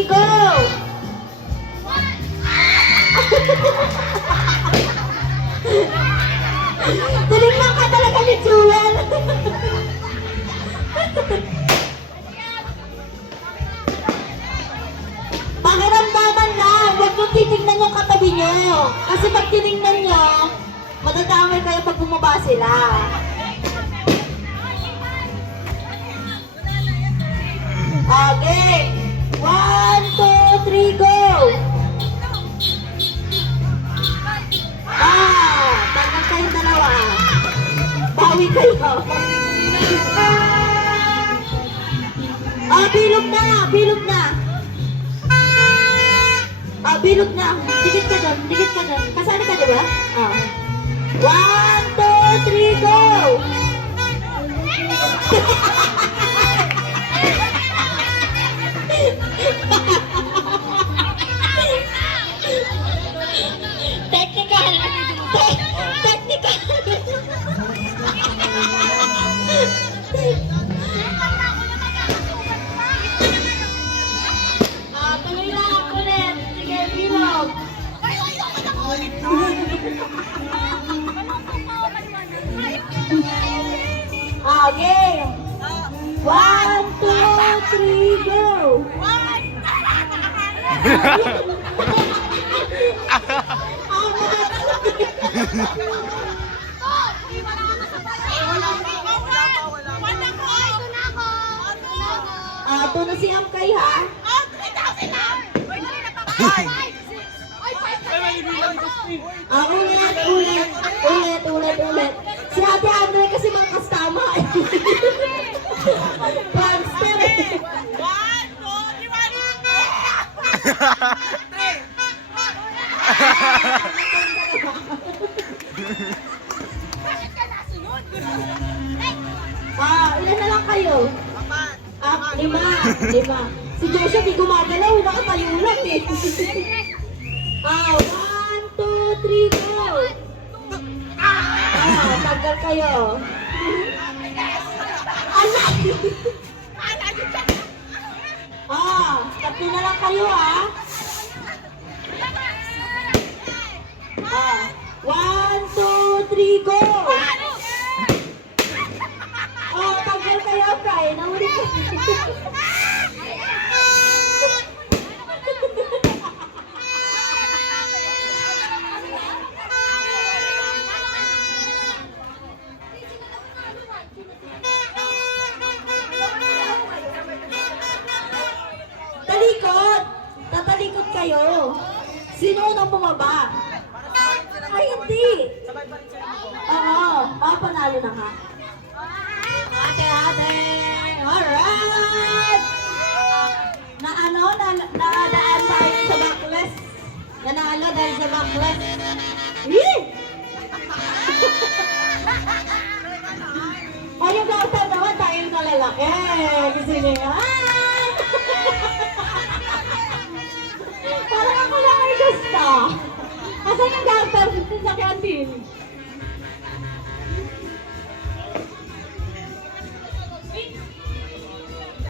three, go! Tinignan ka talaga ni Jewel. Pakiramdaman lang, huwag nyo titignan yung katabi nyo. Kasi pag tinignan nyo, madadamay kayo pag bumaba sila. Okay. 1, 2, 3, go! Tanggal kayong dalawa. Bawi kayo. Bilog na, bilog na. Bilog na. Dikit ka doon, dikit ka doon. Kasali ka, diba? 1, 2, 3, go! Technical! Technical! Tuloy lang ulit. Sige, bilog. Okay. 1, 2, 3, go! Tuno si Amkay, ha? Ulit. Si Ate Andre kasi mga kastama. Prankster. 1, 2, 3. Ilan na lang kayo? 5. Si Joshua di gumagalaw, nakatayo lang eh. 1, 2, 3, go! Tagal kayo. Anak! Tatlo na lang kayo, ha? 1, 2, 3, go! Tagal kayo, Kay. Nahuli ko. Tatalikod kayo. Sino unang bumaba? Ay, hindi. Panalo na ka. Ate. Alright. Nadaan tayo sa backless. Nanalo dahil sa backless. Yung daughter naman tayo na lalaki. Kasi niya. Parang ako lang ay gusto. Kasi yung daughter sa kantin.